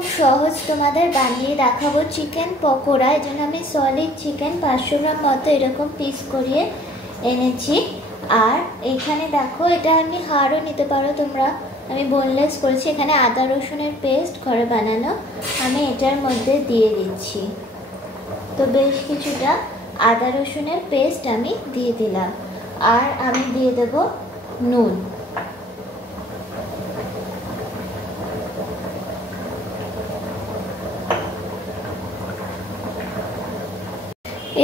খুব সহজ তোমাদের বানিয়ে দেখাবো চিকেন পকোড়া। এই জন্য আমি সলিড চিকেন 500 গ্রাম মতো এরকম পিস করিয়ে এনেছি। আর এখানে দেখো, এটা আমি হাড়ও নিতে পারো তোমরা, আমি বোনলেস করেছি। এখানে আদা রসুনের পেস্ট ঘরে বানানো আমি এটার মধ্যে দিয়ে দিচ্ছি। তো বেশ কিছুটা আদা রসুনের পেস্ট আমি দিয়ে দিলাম। আর আমি দিয়ে দেব নুন।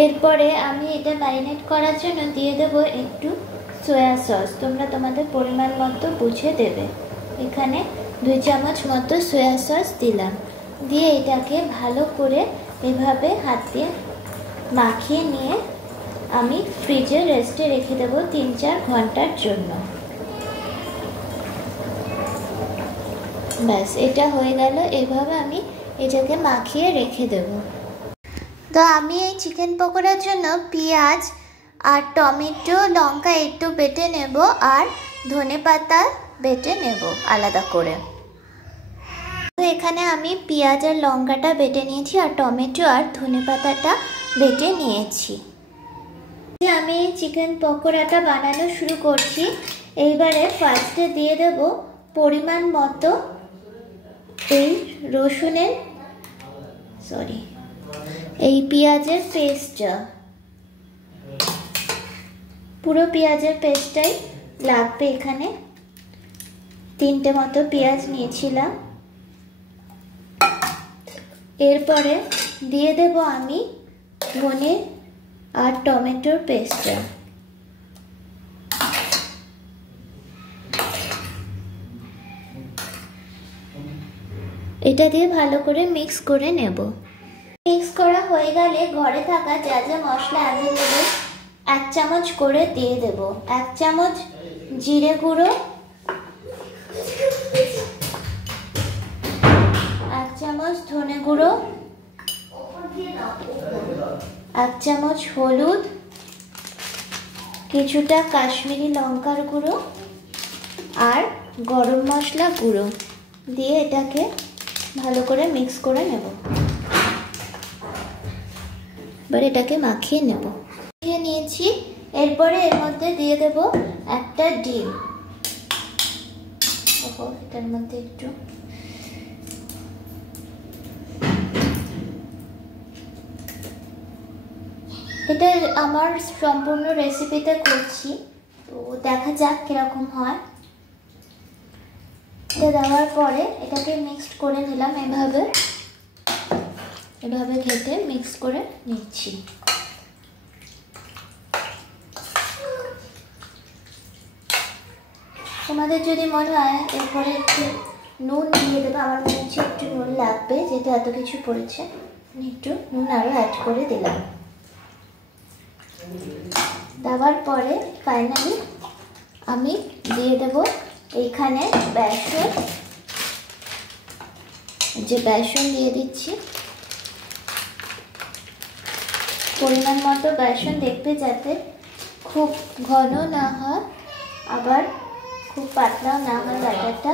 এরপরে আমি এটা ম্যারিনেট করার জন্য দিয়ে দেব একটু সয়া সস। তোমরা তোমাদের পরিমাণ মতো বুঝে দেবে। এখানে 2 চামচ মতো সয়া সস দিলাম। দিয়ে এটাকে ভালো করে এভাবে হাত দিয়ে মাখিয়ে নিয়ে আমি ফ্রিজে রেস্টে রেখে দেবো 3-4 ঘন্টার জন্য। ব্যাস, এটা হয়ে গেল। এভাবে আমি এটাকে মাখিয়ে রেখে দেব। তো আমি এই চিকেন পকোড়ার জন্য পেঁয়াজ আর টমেটো, লঙ্কা একটু বেটে নেব আর ধনেপাতা বেটে নেব আলাদা করে। তো এখানে আমি পেঁয়াজ আর লঙ্কাটা বেটে নিয়েছি আর টমেটো আর ধনেপাতাটা বেটে নিয়েছি। আমি এই চিকেন পকোড়াটা বানানো শুরু করছি। এইবারে ফার্স্টে দিয়ে দেব পরিমাণ মতো এই রসুনের এই পেঁয়াজের পেস্টটা। পুরো পেঁয়াজের পেস্টটাই লাগবে। এখানে 3টে মতো পেঁয়াজ নিয়েছিলাম। এরপরে দিয়ে দেব আমি ধনে আর টমেটোর পেস্টটা। এটা দিয়ে ভালো করে মিক্স করে নেব। মিক্স করা হয়ে গেলে ঘরে থাকা যা যা মশলা অ্যাভেলেবল 1 চামচ করে দিয়ে দেব। 1 চামচ জিরে গুঁড়ো, 1 চামচ ধনে গুঁড়ো, 1 চামচ হলুদ, কিছুটা কাশ্মীরি লঙ্কার গুঁড়ো আর গরম মশলা গুঁড়ো দিয়ে এটাকে ভালো করে মিক্স করে নেব। এবার এটাকে মাখিয়ে নেব। মাখিয়ে নিয়েছি। এরপরে এর মধ্যে দিয়ে দেব একটা ডিম। এটার মধ্যে একটু এটা আমার সম্পূর্ণ রেসিপিতে করছি, তো দেখা যাক কিরকম হয়। এটা দেওয়ার পরে এটাকে মিক্সড করে নিলাম। এভাবে ঘেটে মিক্স করে নিচ্ছি। তোমাদের যদি মনে হয় এরপরে একটু নুন দিয়ে দেবো, আমার মনে হচ্ছে একটু নুন লাগবে, যেহেতু এত কিছু পড়েছে একটু নুন আরও অ্যাড করে দিলাম। দেওয়ার পরে ফাইনালি আমি দিয়ে দেব এইখানে বেসন। যে বেসন দিয়ে দিচ্ছি, পরিমাণ মতো বেসন, দেখবে যাতে খুব ঘন না হয় আবার খুব পাতলাও না হয় ব্যাটারটা।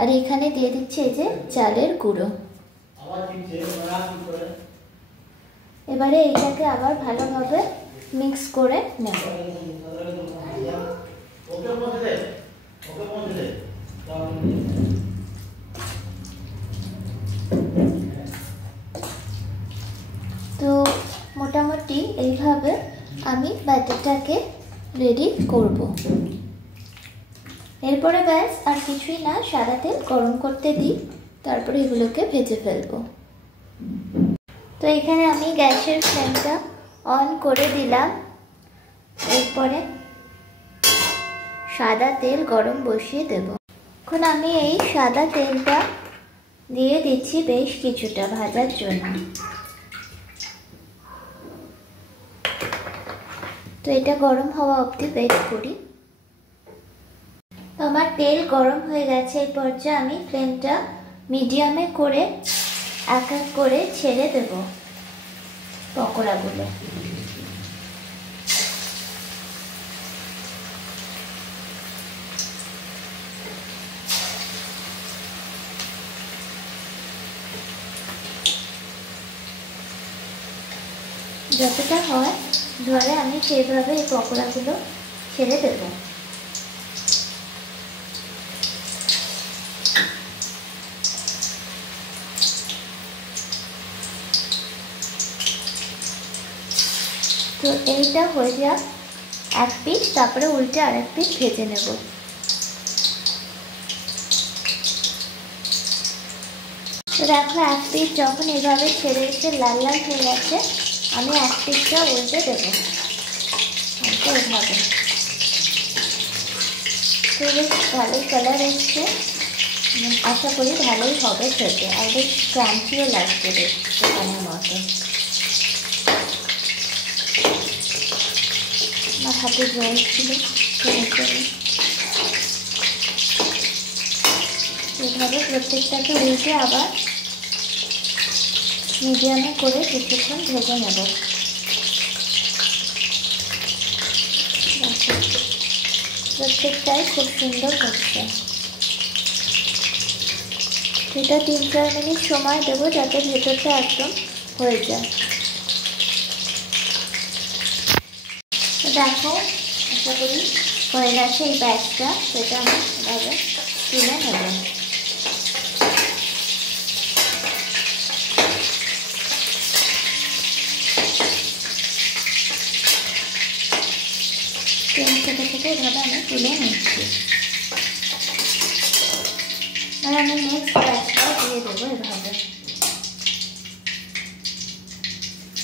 আর এখানে দিয়ে দিচ্ছি এই যে চালের গুঁড়ো। এবারে এইটাকে আবার ভালোভাবে মিক্স করে নেব। তো মোটামুটি এইভাবে আমি ব্যাটারটাকে রেডি করব। এরপরে ব্যাস আর কিছুই না, সাদা তেল গরম করতে দিই, তারপরে এগুলোকে ভেজে ফেলবো। তো এখানে আমি গ্যাসের ফ্লেমটা অন করে দিলাম। এরপরে সাদা তেল গরম বসিয়ে দেব। এখন আমি এই সাদা তেলটা দিয়ে দিচ্ছি বেশ কিছুটা ভাজার জন্য। তো এটা গরম হওয়া অবধি ওয়েট করি। তো আমার তেল গরম হয়ে গেছে। এই পর্যায়ে আমি ফ্লেমটা মিডিয়ামে করে এক এক করে ছেড়ে দেব পকোড়াগুলো। যতটা হয় ধরে আমি সেইভাবে এই পকোড়াগুলো ছেড়ে দেবো। তো এইটা হয়ে যাক এক পিস, তারপরে উল্টে আরেক পিস ভেজে নেব। তো দেখো এক পিস যখন এভাবে ছেড়ে এসে লাল লাল হয়ে গেছে, আমি এক পিসটা উল্টে দেবো এভাবে। তো বেশ ভালোই কালার এসছে, আশা করি ভালোই হবে খেতে, আর বেশ ক্রাঞ্চিও লাগছে বেশ দোকানের মতো। আমার হাতে জল ছিল এভাবে প্রত্যেকটাকে উল্টে আবার মিডিয়ামে করে কিছুক্ষণ ভেজে নেব। প্রত্যেকটাই খুব সুন্দর হচ্ছে। এটা 3-4 মিনিট সময় দেবো যাতে ভেতরটা একদম হয়ে যায়। তো দেখো আশা করি হয়ে গেছে এই ব্যাচটা, সেটা আমি এভাবে তুলে নেব। থেকে এভাবে আমি তুলে নিচ্ছি। আর আমি নেক্সট ব্যাচটাও দিয়ে দেবো এভাবে।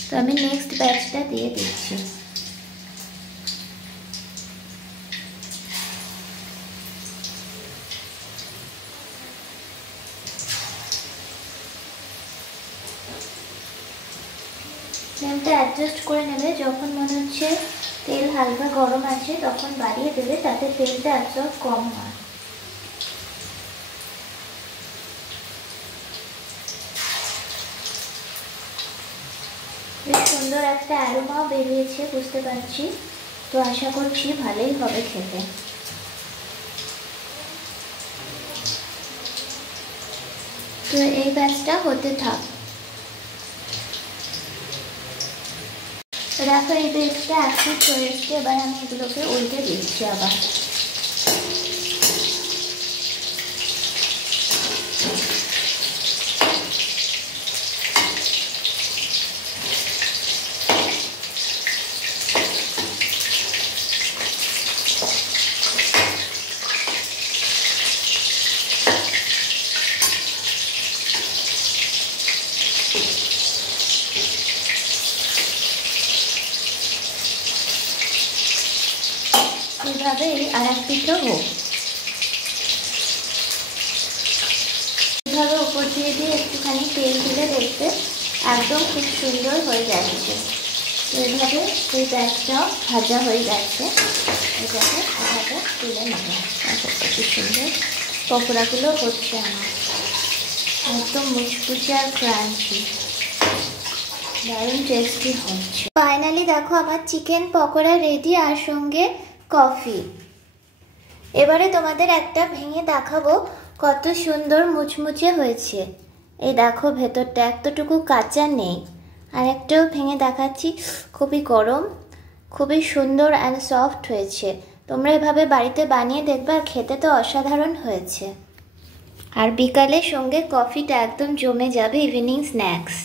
তো আমি নেক্সট ব্যাচটা দিয়ে দিচ্ছি। ফ্লেমটা অ্যাডজাস্ট করে নেবে, যখন মনে হচ্ছে তেল হালকা গরম আছে তখন বাড়িয়ে দেবে, তাতে তেলটা অ্যাবজর্ব কম হয়। বেশ সুন্দর একটা অ্যারোমাও বেরিয়েছে বুঝতে পারছি, তো আশা করছি ভালোই হবে খেতে। তো এই ব্যাচটা হতে থাক। দেখো এই ব্যাচটা অ্যাক্টিভ করে এসছে, এবার আমি এগুলোকে উল্টে দিচ্ছি আবার। এইভাবে আর এক পিঠও হোক, এইভাবে উপর দিয়ে দিয়ে একটুখানি তেল দিলে দেখতে একদম খুব সুন্দর হয়ে যাচ্ছে। এইভাবে এই ব্যাচটাও ভাজা হয়ে যাচ্ছে, এটাকে এভাবে তুলে নেব। কত সুন্দর পকোড়াগুলো হচ্ছে আমার, একদম মুচমুচে আর ক্রাঞ্চি, দারুণ টেস্টি হচ্ছে। ফাইনালি দেখো আমার চিকেন পকোড়া রেডি, আর সঙ্গে কফি। এবারে তোমাদের একটা ভেঙে দেখাবো কত সুন্দর মুচমুচে হয়েছে। এই দেখো ভেতরটা এতটুকু কাঁচা নেই। আর একটাও ভেঙে দেখাচ্ছি, খুবই গরম, খুবই সুন্দর অ্যান্ড সফট হয়েছে। তোমরা এভাবে বাড়িতে বানিয়ে দেখবে, আর খেতে তো অসাধারণ হয়েছে। আর বিকালের সঙ্গে কফিটা একদম জমে যাবে ইভিনিং স্ন্যাক্স।